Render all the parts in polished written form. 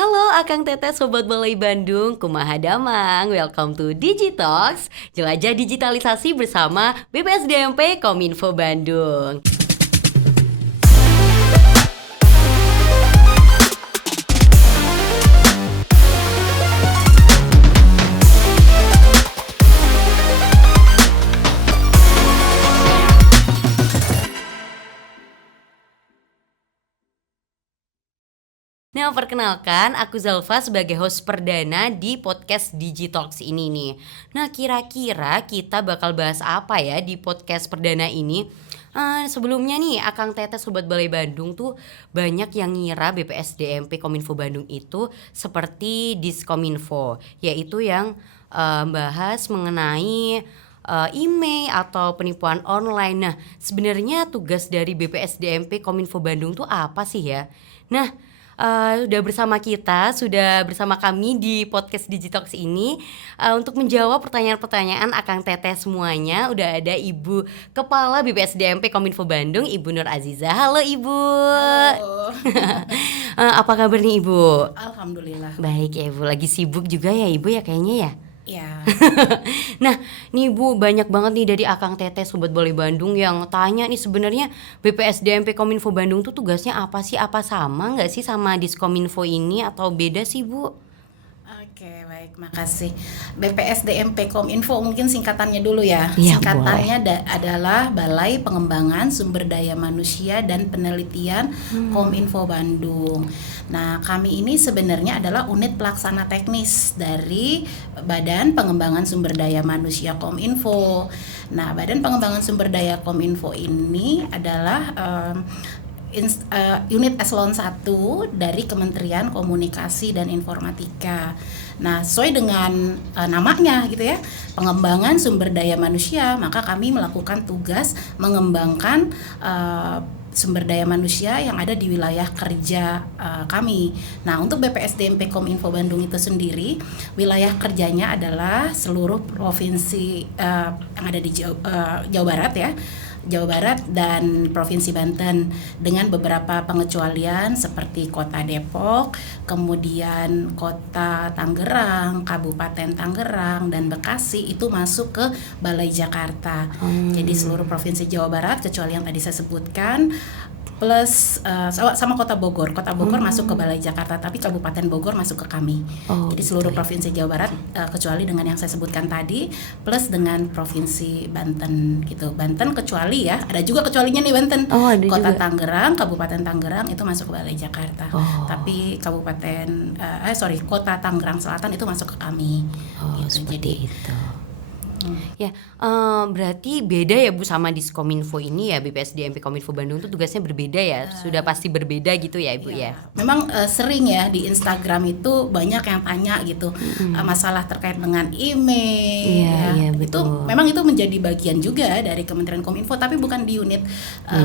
Halo Akang Teteh Sobat Balai Bandung, kumaha damang, welcome to Digitalks, jelajah digitalisasi bersama BPSDMP Kominfo Bandung. Nah, perkenalkan, aku Zalfa sebagai host perdana di podcast Digitalks ini nih. Nah, kira-kira kita bakal bahas apa ya di podcast perdana ini? Sebelumnya nih, Akang Teteh Sobat Balai Bandung tuh banyak yang ngira BPSDMP Kominfo Bandung itu seperti Diskominfo, yaitu yang bahas mengenai email atau penipuan online. Nah, sebenarnya tugas dari BPSDMP Kominfo Bandung tuh apa sih ya? Nah, sudah bersama kami di podcast Digitalks ini untuk menjawab pertanyaan-pertanyaan Akang Teteh semuanya. Udah ada Ibu Kepala BPSDMP Kominfo Bandung, Ibu Nur Aziza. Halo Ibu. Halo. Apa kabar nih Ibu? Alhamdulillah. Baik ya Ibu, lagi sibuk juga ya Ibu ya kayaknya ya? Ya. Nah, nih Bu, banyak banget nih dari Akang Teteh Sobat Balai Bandung yang tanya nih sebenarnya BPSDMP Kominfo Bandung tuh tugasnya apa sih? Apa sama nggak sih sama Diskominfo ini atau beda sih Bu? Oke, baik, makasih. BPSDMP Kominfo mungkin singkatannya dulu ya. Iya, Singkatannya adalah Balai Pengembangan Sumber Daya Manusia dan Penelitian Kominfo Bandung. Nah, kami ini sebenarnya adalah unit pelaksana teknis dari Badan Pengembangan Sumber Daya Manusia Kominfo. Nah, Badan Pengembangan Sumber Daya Kominfo ini adalah unit eselon 1 dari Kementerian Komunikasi dan Informatika. Nah, sesuai dengan namanya gitu ya, pengembangan sumber daya manusia, maka kami melakukan tugas mengembangkan sumber daya manusia yang ada di wilayah kerja kami. Nah, untuk BPSDMP Kominfo Bandung itu sendiri, wilayah kerjanya adalah seluruh provinsi yang ada di Jawa Barat ya. Jawa Barat dan Provinsi Banten dengan beberapa pengecualian seperti Kota Depok, kemudian Kota Tangerang, Kabupaten Tangerang dan Bekasi itu masuk ke Balai Jakarta. Jadi seluruh Provinsi Jawa Barat kecuali yang tadi saya sebutkan plus sama Kota Bogor. Kota Bogor masuk ke Balai Jakarta, tapi Kabupaten Bogor masuk ke kami. Jadi seluruh Provinsi Jawa Barat kecuali dengan yang saya sebutkan tadi, plus dengan Provinsi Banten gitu. Banten kecuali ya, ada juga kecualinya nih Banten. Kota Tangerang, Kabupaten Tangerang itu masuk ke Balai Jakarta. Tapi Kota Tangerang Selatan itu masuk ke kami. Gitu. Seperti itu. Ya, berarti beda ya Bu sama Diskominfo ini ya, BPSDMP Kominfo Bandung tuh tugasnya berbeda ya, sudah pasti berbeda gitu ya Ibu ya. Memang sering ya di Instagram itu banyak yang tanya gitu masalah terkait dengan email. Iya, betul. Memang itu menjadi bagian juga dari Kementerian Kominfo, tapi bukan di unit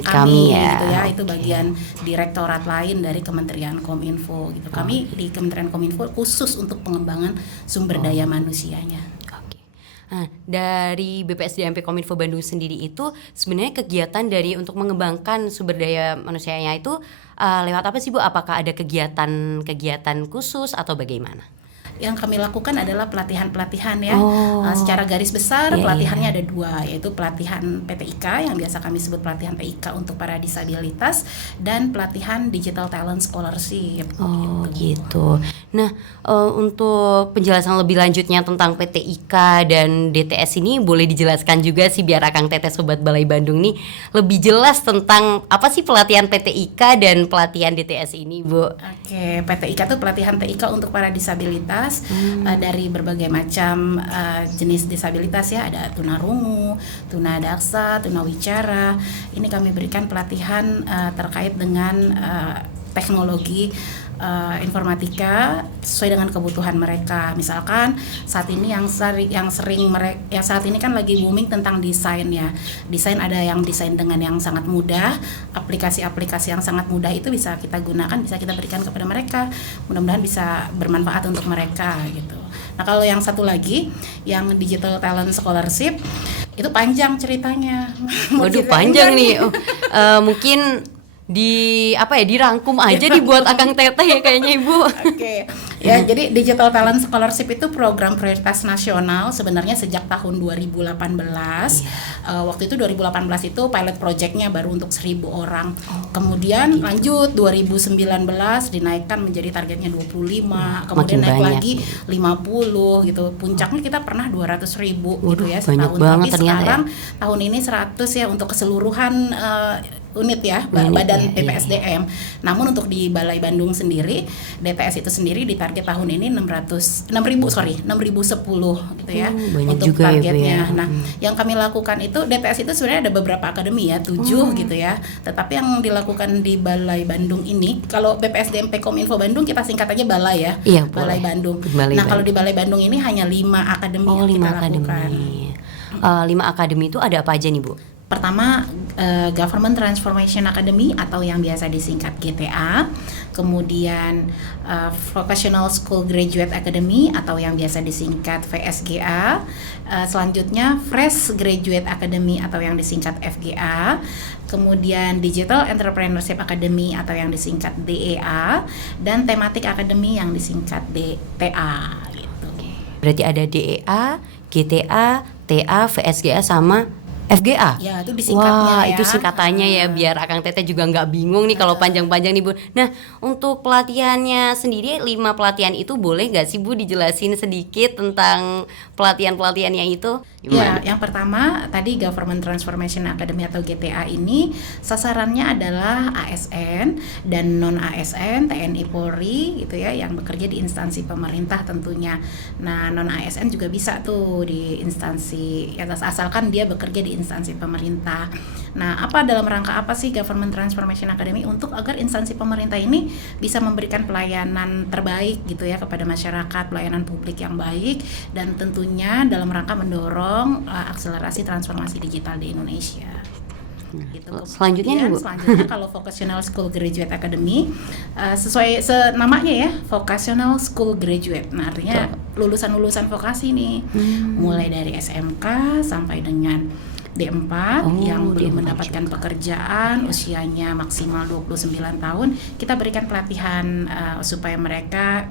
kami ya. gitu ya. Itu bagian direktorat lain dari Kementerian Kominfo gitu. Kami di Kementerian Kominfo khusus untuk pengembangan sumber daya manusianya. Nah, dari BPSDMP Kominfo Bandung sendiri itu sebenarnya kegiatan dari untuk mengembangkan sumber daya manusianya itu lewat apa sih Bu? Apakah ada kegiatan khusus atau bagaimana? Yang kami lakukan adalah pelatihan-pelatihan ya. Secara garis besar pelatihannya ada dua, yaitu pelatihan PTIK yang biasa kami sebut pelatihan PIK untuk para disabilitas dan pelatihan Digital Talent Scholarship. Gitu. Nah, untuk penjelasan lebih lanjutnya tentang PTIK dan DTS ini boleh dijelaskan juga sih biar Akang Teteh Sobat Balai Bandung nih lebih jelas tentang apa sih pelatihan PTIK dan pelatihan DTS ini, Bu. Oke, PTIK itu pelatihan TIK untuk para disabilitas dari berbagai macam jenis disabilitas ya, ada tunarungu, tunadaksa, tunawicara. Ini kami berikan pelatihan terkait dengan teknologi informatika sesuai dengan kebutuhan mereka. Misalkan saat ini yang saat ini kan lagi booming tentang desain ya. Desain ada yang desain dengan yang sangat mudah, aplikasi-aplikasi yang sangat mudah itu bisa kita gunakan, bisa kita berikan kepada mereka. Mudah-mudahan bisa bermanfaat untuk mereka gitu. Nah, kalau yang satu lagi yang Digital Talent Scholarship itu panjang ceritanya. Waduh, panjang nih. Mungkin dirangkum aja dibuat Akang Teteh ya kayaknya Ibu. Oke. Ya, jadi Digital Talent Scholarship itu program prioritas nasional sebenarnya sejak tahun 2018. Waktu itu 2018 itu pilot projectnya baru untuk 1.000 orang. Kemudian lanjut 2019 dinaikkan menjadi targetnya 25, kemudian naik banyak. lagi 50 gitu. Puncaknya kita pernah 200.000 gitu ya banyak setahun. banget Tapi ternyata sekarang tahun ini 100 ya untuk keseluruhan unit ya, badan BPSDM. Namun untuk di Balai Bandung sendiri, DTS itu sendiri di target tahun ini 6.010 gitu ya untuk juga targetnya. ya, Bu, ya. Nah, yang kami lakukan itu DTS itu sebenarnya ada beberapa akademi ya, 7 gitu ya. Tetapi yang dilakukan di Balai Bandung ini, kalau BPSDM Pekominfo Bandung kita singkat aja Balai ya. Iya, Balai Bandung. Balai Kalau di Balai Bandung ini hanya 5 akademi yang kita lakukan. 5 akademi itu ada apa aja nih Bu? Pertama, Government Transformation Academy atau yang biasa disingkat GTA. Kemudian Vocational School Graduate Academy atau yang biasa disingkat VSGA. Selanjutnya Fresh Graduate Academy atau yang disingkat FGA. Kemudian Digital Entrepreneurship Academy atau yang disingkat DEA. Dan Thematic Academy yang disingkat DTA gitu. Berarti ada DEA, GTA, TA, VSGA sama FGA? Ya, itu disingkatnya. Wah, ya. itu singkatannya ya, biar Akang Teteh juga nggak bingung nih kalau panjang-panjang nih Bu. Nah, untuk pelatihannya sendiri 5 pelatihan itu boleh nggak sih Bu dijelasin sedikit tentang pelatihan-pelatihannya itu? Gimana? Ya, yang pertama tadi Government Transformation Academy atau GTA ini sasarannya adalah ASN dan non ASN, TNI Polri gitu ya, yang bekerja di instansi pemerintah tentunya. Nah, non ASN juga bisa tuh di instansi ya, asalkan dia bekerja di instansi pemerintah. Nah, dalam rangka apa sih Government Transformation Academy? Untuk agar instansi pemerintah ini bisa memberikan pelayanan terbaik gitu ya kepada masyarakat, pelayanan publik yang baik, dan tentunya dalam rangka mendorong akselerasi transformasi digital di Indonesia. Gitu. Selanjutnya kalau Vocational School Graduate Academy sesuai namanya ya, Vocational School Graduate. Nah, artinya lulusan vokasi nih, mulai dari SMK sampai dengan D4 yang belum mendapatkan pekerjaan, usianya maksimal 29 tahun, kita berikan pelatihan supaya mereka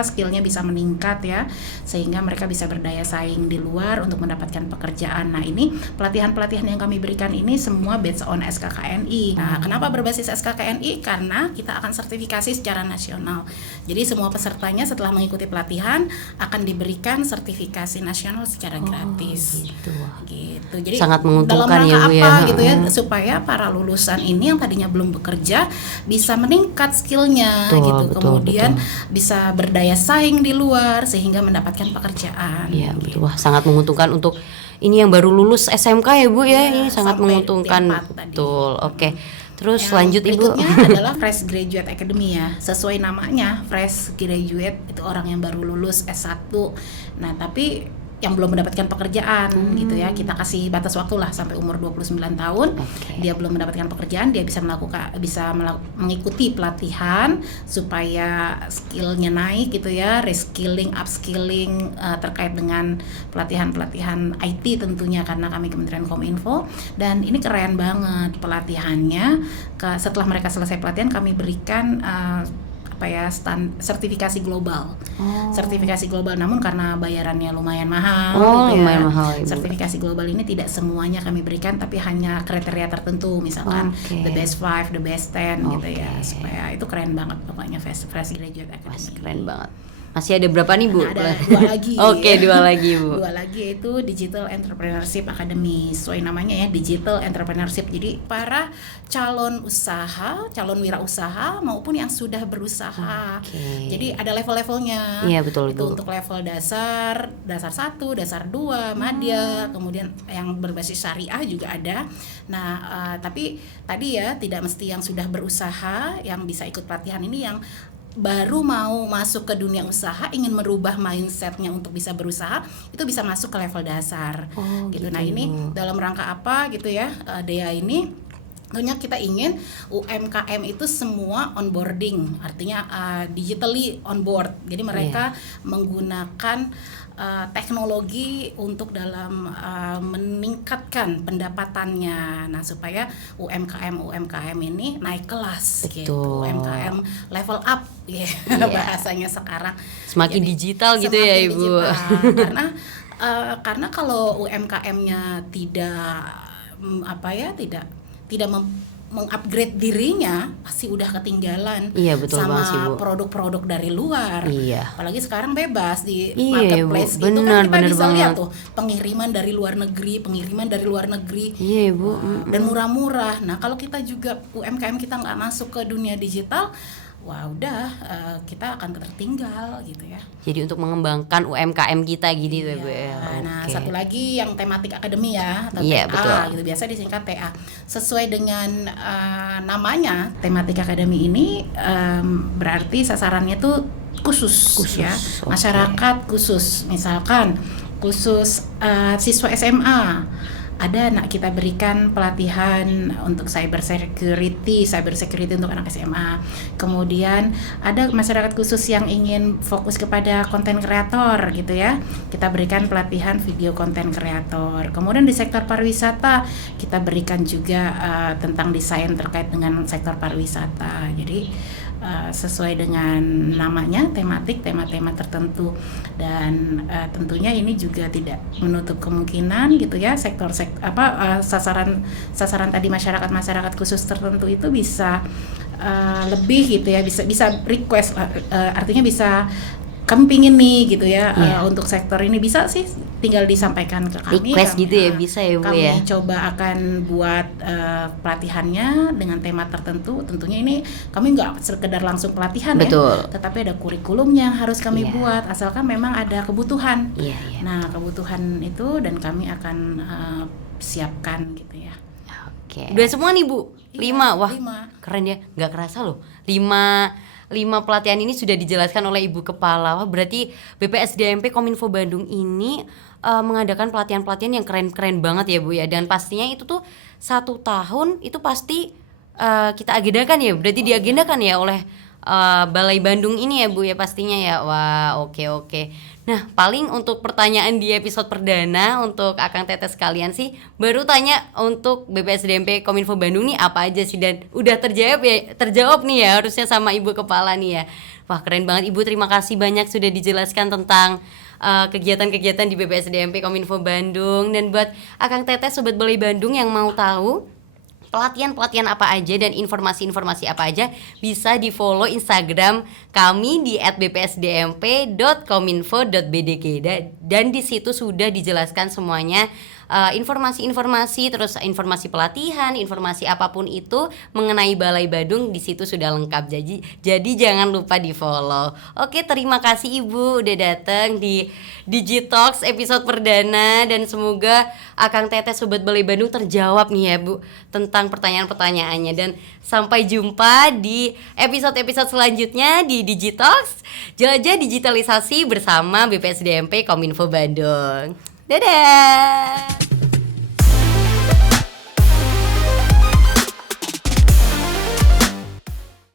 skillnya bisa meningkat ya, sehingga mereka bisa berdaya saing di luar untuk mendapatkan pekerjaan. Nah, ini pelatihan-pelatihan yang kami berikan ini semua based on SKKNI. Nah, kenapa berbasis SKKNI? Karena kita akan sertifikasi secara nasional. Jadi semua pesertanya setelah mengikuti pelatihan akan diberikan sertifikasi nasional secara gratis. Gitu. Jadi sangat menguntungkan dalam rangka ya Bu ya. gitu ya, supaya para lulusan ini yang tadinya belum bekerja bisa meningkat skillnya kemudian bisa berdaya saing di luar sehingga mendapatkan pekerjaan. Iya, betul. Wah, sangat menguntungkan untuk ini yang baru lulus SMK ya Bu ya. Ini sangat menguntungkan. Betul. Oke. Terus lanjut Ibu. Berikutnya adalah Fresh Graduate Academy ya. Sesuai namanya, Fresh Graduate itu orang yang baru lulus S1. Nah, tapi yang belum mendapatkan pekerjaan gitu ya, kita kasih batas waktu lah sampai umur 29 tahun. Dia belum mendapatkan pekerjaan, dia bisa mengikuti pelatihan supaya skillnya naik gitu ya, reskilling, upskilling terkait dengan pelatihan IT tentunya, karena kami Kementerian Kominfo. Dan ini keren banget pelatihannya. Setelah mereka selesai pelatihan, kami berikan sertifikasi global. Sertifikasi global, namun karena bayarannya lumayan mahal lumayan mahal, Ibu. Sertifikasi global ini tidak semuanya kami berikan, tapi hanya kriteria tertentu, misalkan the best 5, the best 10 gitu ya, supaya itu keren banget pokoknya Fresh Graduate Academy. Keren banget. Masih ada berapa nih Bu? Ada 2 lagi. Oke, 2 lagi Bu. 2 lagi itu Digital Entrepreneurship Academy. Sesuai namanya ya, Digital Entrepreneurship. Jadi para calon wirausaha maupun yang sudah berusaha. Jadi ada level-levelnya. Iya, betul itu Bu. untuk level dasar 1, dasar 2, madya, kemudian yang berbasis syariah juga ada. Nah, tapi tadi ya tidak mesti yang sudah berusaha yang bisa ikut pelatihan ini, yang baru mau masuk ke dunia usaha, ingin merubah mindsetnya untuk bisa berusaha, itu bisa masuk ke level dasar gitu. Nah, ini dalam rangka apa gitu ya, DEA ini Tentunya kita ingin UMKM itu semua onboarding, artinya digitally on board. Jadi mereka menggunakan teknologi untuk dalam meningkatkan pendapatannya. Nah, supaya UMKM ini naik kelas. Betul. Gitu. UMKM level up bahasanya sekarang. Semakin Jadi, digital gitu ya Ibu. Digital. Karena kalau UMKM-nya tidak mengupgrade dirinya, pasti udah ketinggalan betul sama banget sih, Bu. produk-produk dari luar. Apalagi sekarang bebas di marketplace Bu. itu kan kita bisa banget. lihat tuh pengiriman dari luar negeri, Iya Bu. Dan murah-murah. Nah, kalau kita juga UMKM kita nggak masuk ke dunia digital, kita akan tertinggal gitu ya. Jadi untuk mengembangkan UMKM kita gitu ya Bu ya. Nah, satu lagi yang tematik akademi ya, atau Iya, TA betul. gitu, biasa disingkat TA. Sesuai dengan namanya, tematik akademi ini berarti sasarannya tuh khusus ya, masyarakat khusus. Misalkan khusus siswa SMA. Ada kita berikan pelatihan untuk cyber security untuk anak SMA. Kemudian ada masyarakat khusus yang ingin fokus kepada konten kreator gitu ya. Kita berikan pelatihan video konten kreator. Kemudian di sektor pariwisata kita berikan juga tentang desain terkait dengan sektor pariwisata. Jadi sesuai dengan namanya, tema-tema tertentu, dan tentunya ini juga tidak menutup kemungkinan gitu ya, sasaran tadi masyarakat khusus tertentu itu bisa lebih gitu ya, bisa request, artinya bisa kami pingin nih gitu ya, untuk sektor ini bisa sih, tinggal disampaikan ke kami. Request gitu ya, bisa ya Bu ya. Kami coba akan buat pelatihannya dengan tema tertentu. Tentunya ini kami nggak sekedar langsung pelatihan. Betul. Ya, tetapi ada kurikulumnya yang harus kami buat, asalkan memang ada kebutuhan. Nah, kebutuhan itu dan kami akan siapkan gitu ya. Oke. Udah semua nih Bu? 5, wah 5. Keren ya, nggak kerasa loh. 5 pelatihan ini sudah dijelaskan oleh Ibu Kepala. Wah, berarti BPSDMP Kominfo Bandung ini mengadakan pelatihan-pelatihan yang keren-keren banget ya Bu ya. Dan pastinya itu tuh 1 tahun itu pasti kita agendakan ya. Berarti diagendakan ya oleh Balai Bandung ini ya Bu ya pastinya ya. Wah, oke. Nah, paling untuk pertanyaan di episode perdana untuk Akang Teteh sekalian sih, baru tanya untuk BPSDMP Kominfo Bandung nih apa aja sih, dan udah terjawab nih ya harusnya sama Ibu Kepala nih ya. Wah, keren banget Ibu, terima kasih banyak sudah dijelaskan tentang kegiatan-kegiatan di BPSDMP Kominfo Bandung. Dan buat Akang Teteh Sobat Balai Bandung yang mau tahu pelatihan-pelatihan apa aja dan informasi-informasi apa aja, bisa di follow Instagram kami di @bpsdmp.kominfo.bdg, dan di situ sudah dijelaskan semuanya, informasi-informasi, terus informasi pelatihan, informasi apapun itu mengenai Balai Bandung di situ sudah lengkap. Jadi jangan lupa di follow. Oke, terima kasih Ibu udah datang di Digitalks episode perdana, dan semoga Akang Teteh Sobat Balai Bandung terjawab nih ya Bu tentang pertanyaan-pertanyaannya, dan sampai jumpa di episode-episode selanjutnya di Digitalks, jelajah digitalisasi bersama BPSDMP Kominfo Bandung. Dadah.